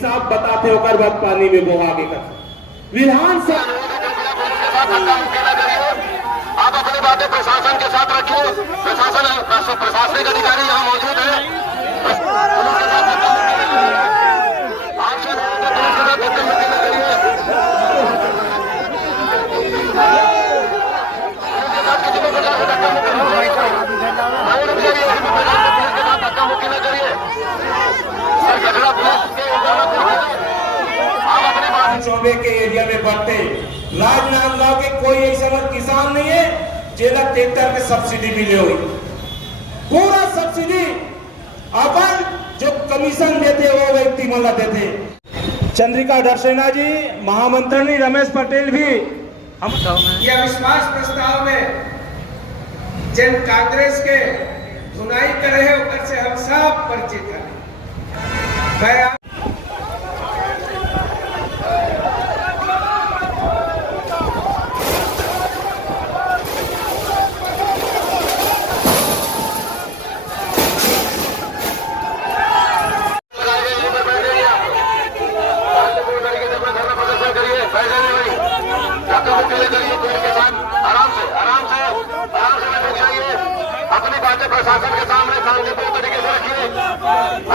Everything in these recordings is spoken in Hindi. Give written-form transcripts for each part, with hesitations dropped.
हिसाब बताते होकर वक्त पानी में वो आगे कर विधानसभा आप अपनी बातें प्रशासन के साथ रखिए। प्रशासनिक अधिकारी यहाँ मौजूद है। चौबे के एरिया में बढ़ते राजनांदगांव के कोई ऐसा किसान नहीं है जेला ट्रैक्टर पे सब्सिडी मिले हुई। पूरा सब्सिडी अपन जो कमीशन देते वो व्यक्ति मला देते। चंद्रिका दर्शना जी, महामंत्री रमेश पटेल भी हम यह विश्वास प्रस्ताव में जन कांग्रेस के धुनाई करे है ऊपर से हम सब परिचित हैं। अपनी बातें प्रशासन के सामने शांतिपूर्ण तरीके से रखिए।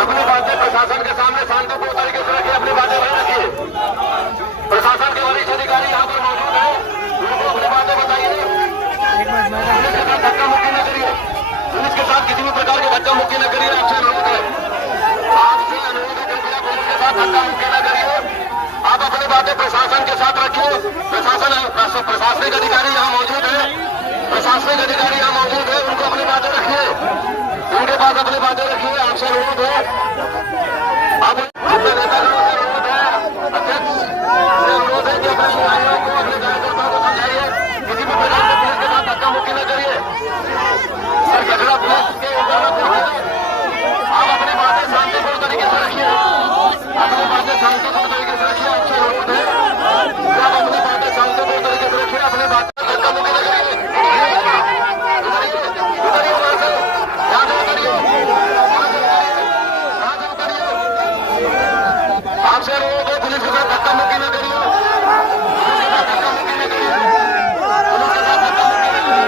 अपनी बातें प्रशासन के सामने शांतिपूर्ण तरीके से रखिए। अपनी बातें वही रखिए। प्रशासन के वरिष्ठ अधिकारी यहाँ पर मौजूद है, उनको अपनी बातें बताइए। पुलिस के साथ धक्का मुक्की न करिए। पुलिस के साथ किसी भी प्रकार की धक्का मुक्की न करिए। आपसे अनुरोध है, कृपया पुलिस के साथ धक्का मुक्की न करिए। आप अपनी बातें प्रशासन के साथ रखिए। प्रशासनिक अधिकारी यहाँ मौजूद है। प्रशासनिक अधिकारी यहाँ मौजूद है, उनको अपनी बातें रखिए। उनके पास अपनी बातें रखिए। आपसे अनुरोध है, अब अपने नेतागणों से अनुरोध है, अध्यक्ष से अनुरोध है कि अपने अनुयायियों को, अपने कार्यकर्ताओं को समझाइए, किसी भी प्रकार से पुलिस के साथ धक्का मुक्की न करिए। सरकटड़ा पुलिस के ऊपर न पहुंचे। आप अपनी बातें शांतिपूर्ण तरीके से रखिए। अपनी बातें शांतिपूर्ण तरीके से रखिए। आपसे अनुरोध है, आप अपनी बातें शांतिपूर्ण तरीके से रखिए। अपनी बातें धक्का मुक्की न करिए। आपसे अनुरोध है, पुलिस के साथ धक्का मुक्की न करिए। धक्का मुक्की न करिए। पुलिस के साथ धक्का मुक्की न करिए।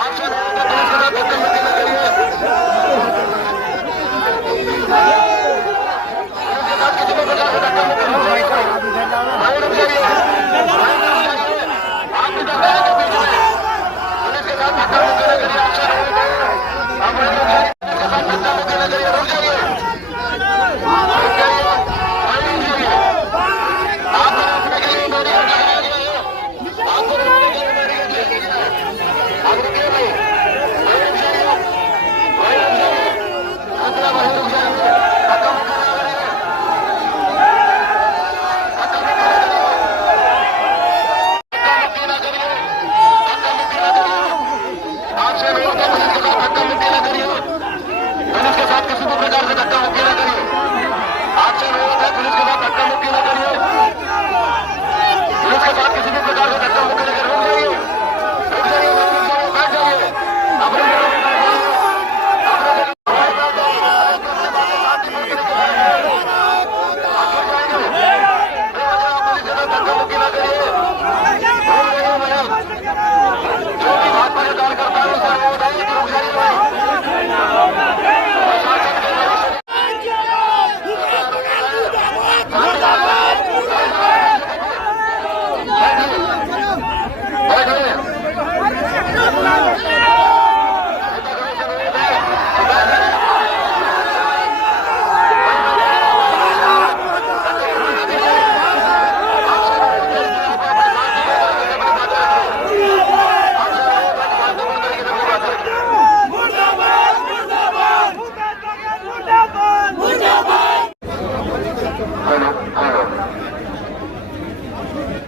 आपसे अनुरोध है, पुलिस के साथ धक्का मुक्की न करिए। पुलिस के साथ किसी भी प्रकार से धक्का मुक्की न करिए। आप भी चल रहे हैं बीच में। पुलिस के साथ धक्का मुक्की न करिए। आपसे अनुरोध है, आप पुलिस के साथ धक्का मुक्की न करिए। रुक जाइए। पुलिस के साथ किसी भी प्रकार से धक्का मुक्की न करिए। आपसे अनुरोध है, पुलिस के साथ धक्का मुक्की न करिए।